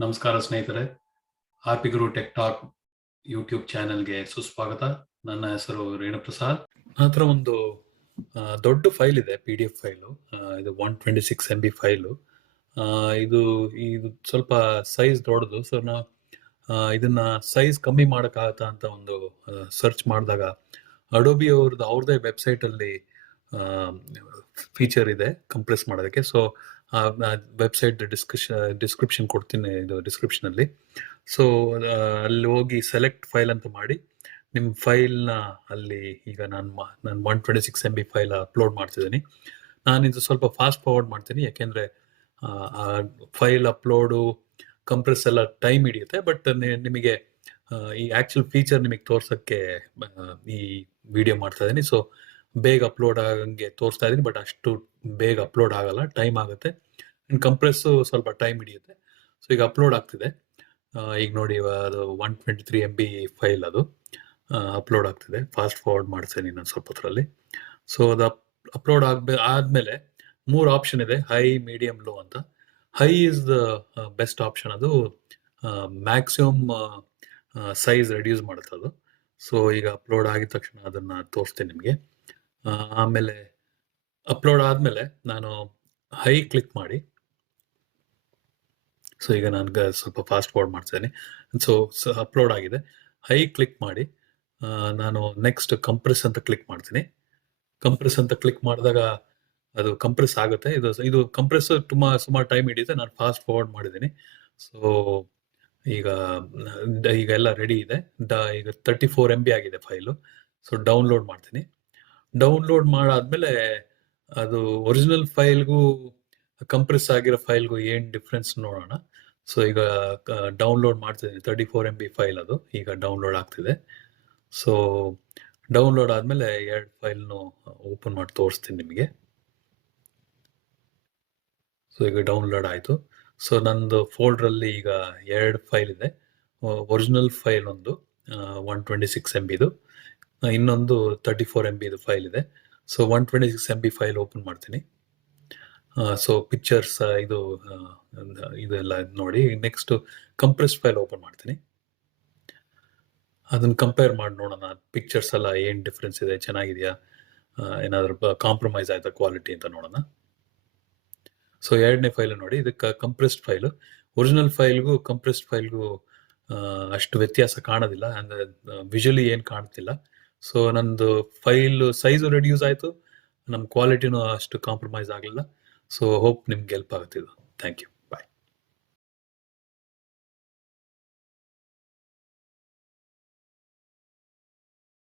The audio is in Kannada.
ನಮಸ್ಕಾರ ಸ್ನೇಹಿತರೆ, ಆರ್ ಪಿ ಗುರು ಟೆಕ್ ಟಾಕ್ ಯೂಟ್ಯೂಬ್ ಚಾನೆಲ್ಗೆ ಸುಸ್ವಾಗತ. ನನ್ನ ಹೆಸರು ರೇಣುಪ್ರಸಾದ್. ಹತ್ರ ಒಂದು ದೊಡ್ಡ ಫೈಲ್ ಇದೆ, PDF ಫೈಲು. ಇದು 126 MB ಫೈಲು. ಇದು ಸ್ವಲ್ಪ ಸೈಜ್ ದೊಡ್ಡದು. ಸೊ ನಾವು ಇದನ್ನ ಸೈಜ್ ಕಮ್ಮಿ ಮಾಡೋಕ್ಕಾಗತ್ತಾ ಅಂತ ಒಂದು ಸರ್ಚ್ ಮಾಡಿದಾಗ ಅಡೋಬಿ ಅವ್ರದ್ದೇ ವೆಬ್ಸೈಟಲ್ಲಿ ಫೀಚರ್ ಇದೆ ಕಂಪ್ರೆಸ್ ಮಾಡೋದಕ್ಕೆ. ಸೊ ವೆಬ್ಸೈಟ್ ಡಿಸ್ಕ್ರಿಪ್ಷನ್ ಕೊಡ್ತೀನಿ, ಇದು ಡಿಸ್ಕ್ರಿಪ್ಷನಲ್ಲಿ. ಸೊ ಅಲ್ಲಿ ಹೋಗಿ ಸೆಲೆಕ್ಟ್ ಫೈಲ್ ಅಂತ ಮಾಡಿ ನಿಮ್ಮ ಫೈಲ್ನ ಅಲ್ಲಿ ಈಗ ನಾನು 126 MB ಫೈಲ್ ಅಪ್ಲೋಡ್ ಮಾಡ್ತಿದ್ದೀನಿ. ನಾನು ಇದು ಸ್ವಲ್ಪ ಫಾಸ್ಟ್ ಫಾರ್ವರ್ಡ್ ಮಾಡ್ತೀನಿ, ಯಾಕೆಂದರೆ ಫೈಲ್ ಅಪ್ಲೋಡು ಕಂಪ್ರೆಸ್ ಎಲ್ಲ ಟೈಮ್ ಹಿಡಿಯುತ್ತೆ. ಬಟ್ ನಿಮಗೆ ಈ ಆ್ಯಕ್ಚುಲ್ ಫೀಚರ್ ನಿಮಗೆ ತೋರ್ಸೋಕ್ಕೆ ಈ ವಿಡಿಯೋ ಮಾಡ್ತಾ ಇದ್ದೀನಿ. ಸೊ ಬೇಗ ಅಪ್ಲೋಡ್ ಆಗಂಗೆ ತೋರಿಸ್ತಾ ಇದ್ದೀನಿ, ಬಟ್ ಅಷ್ಟು ಬೇಗ ಅಪ್ಲೋಡ್ ಆಗಲ್ಲ, ಟೈಮ್ ಆಗುತ್ತೆ. ಕಂಪ್ರೆಸ್ಸು ಸ್ವಲ್ಪ ಟೈಮ್ ಹಿಡಿಯುತ್ತೆ. ಸೊ ಈಗ ಅಪ್ಲೋಡ್ ಆಗ್ತಿದೆ. ಈಗ ನೋಡಿ, ಅದು 123 MB ಫೈಲ್ ಅದು ಅಪ್ಲೋಡ್ ಆಗ್ತಿದೆ. ಫಾಸ್ಟ್ ಫಾರ್ವರ್ಡ್ ಮಾಡ್ತೇನೆ ನಾನು ಸ್ವಲ್ಪ ಹೊತ್ತರಲ್ಲಿ. ಸೊ ಅದು ಅಪ್ಲೋಡ್ ಆದಮೇಲೆ 3 ಆಪ್ಷನ್ ಇದೆ, ಹೈ, ಮೀಡಿಯಂ, ಲೋ ಅಂತ. High is the best option. ಅದು ಮ್ಯಾಕ್ಸಿಮಮ್ ಸೈಜ್ ರೆಡ್ಯೂಸ್ ಮಾಡುತ್ತೆ ಅದು. ಸೊ ಈಗ ಅಪ್ಲೋಡ್ ಆಗಿದ ತಕ್ಷಣ ಅದನ್ನು ತೋರಿಸ್ತೀನಿ ನಿಮಗೆ. ಆಮೇಲೆ ಅಪ್ಲೋಡ್ ಆದಮೇಲೆ ನಾನು ಹೈ ಕ್ಲಿಕ್ ಮಾಡಿ, ಸೊ ಈಗ ನಾನು ಸ್ವಲ್ಪ ಫಾಸ್ಟ್ ಫಾರ್ವರ್ಡ್ ಮಾಡ್ತೇನೆ. ಸೊ ಅಪ್ಲೋಡ್ ಆಗಿದೆ. ಹೈ ಕ್ಲಿಕ್ ಮಾಡಿ ನಾನು ನೆಕ್ಸ್ಟ್ ಕಂಪ್ರೆಸ್ ಅಂತ ಕ್ಲಿಕ್ ಮಾಡ್ತೀನಿ. ಕಂಪ್ರೆಸ್ ಅಂತ ಕ್ಲಿಕ್ ಮಾಡಿದಾಗ ಅದು ಕಂಪ್ರೆಸ್ ಆಗುತ್ತೆ. ಇದು ಕಂಪ್ರೆಸ್ ಸುಮಾರು ಟೈಮ್ ಹಿಡಿಯುತ್ತೆ. ನಾನು ಫಾಸ್ಟ್ ಫಾರ್ವರ್ಡ್ ಮಾಡಿದ್ದೀನಿ. ಸೊ ಈಗ ಎಲ್ಲ ರೆಡಿ ಇದೆ. ಈಗ 34 MB ಆಗಿದೆ ಫೈಲು. ಸೊ ಡೌನ್ಲೋಡ್ ಮಾಡ್ತೀನಿ. ಡೌನ್ಲೋಡ್ ಮಾಡಾದ್ಮೇಲೆ ಅದು ಒರಿಜಿನಲ್ ಫೈಲ್ಗೂ ಕಂಪ್ರೆಸ್ ಆಗಿರೋ ಫೈಲ್ಗೂ ಏನು ಡಿಫ್ರೆನ್ಸ್ ನೋಡೋಣ. ಸೊ ಈಗ ಡೌನ್ಲೋಡ್ ಮಾಡ್ತಿದ್ದೀನಿ. 34 MB ಫೈಲ್ ಅದು ಈಗ ಡೌನ್ಲೋಡ್ ಆಗ್ತಿದೆ. ಸೊ ಡೌನ್ಲೋಡ್ ಆದಮೇಲೆ 2 ಫೈಲ್ನು ಓಪನ್ ಮಾಡಿ ತೋರಿಸ್ತೀನಿ ನಿಮಗೆ. ಸೊ ಈಗ ಡೌನ್ಲೋಡ್ ಆಯಿತು. ಸೊ ನಂದು ಫೋಲ್ಡ್ರಲ್ಲಿ ಈಗ 2 ಫೈಲ್ ಇದೆ. ಒರಿಜಿನಲ್ ಫೈಲ್ ಒಂದು 126 MBದು, ಇನ್ನೊಂದು 34 MBದು ಫೈಲ್ ಇದೆ. ಸೊ 126 MB ಫೈಲ್ ಓಪನ್ ಮಾಡ್ತೀನಿ. ಸೊ ಪಿಕ್ಚರ್ಸ್ ಇದೆಲ್ಲ ನೋಡಿ. ನೆಕ್ಸ್ಟ್ ಕಂಪ್ರೆಸ್ ಫೈಲ್ ಓಪನ್ ಮಾಡ್ತೀನಿ. ಅದನ್ನು ಕಂಪೇರ್ ಮಾಡಿ ನೋಡೋಣ, ಪಿಕ್ಚರ್ಸ್ ಎಲ್ಲ ಏನು ಡಿಫ್ರೆನ್ಸ್ ಇದೆ, ಚೆನ್ನಾಗಿದೆಯಾ, ಏನಾದರೂ ಕಾಂಪ್ರಮೈಸ್ ಆಯ್ತಾ ಕ್ವಾಲಿಟಿ ಅಂತ ನೋಡೋಣ. ಸೊ 2ನೇ ಫೈಲ್ ನೋಡಿ, ಇದಕ್ಕೆ ಕಂಪ್ರೆಸ್ಡ್ ಫೈಲು. ಒರಿಜಿನಲ್ ಫೈಲ್ಗೂ ಕಂಪ್ರೆಸ್ಡ್ ಫೈಲ್ಗೂ ಅಷ್ಟು ವ್ಯತ್ಯಾಸ ಕಾಣೋದಿಲ್ಲ, ಅಂದರೆ ವಿಜುವಲಿ ಏನು ಕಾಣ್ತಿಲ್ಲ. ಸೊ ನಂದು ಫೈಲ್ ಸೈಜು ರೆಡ್ಯೂಸ್ ಆಯಿತು, ನಮ್ಮ ಕ್ವಾಲಿಟಿನೂ ಅಷ್ಟು ಕಾಂಪ್ರಮೈಸ್ ಆಗಲಿಲ್ಲ. ಸೊ ಹೋಪ್ ನಿಮ್ಗೆ ಹೆಲ್ಪ್ ಆಗುತ್ತೆ ಇದು. Thank you.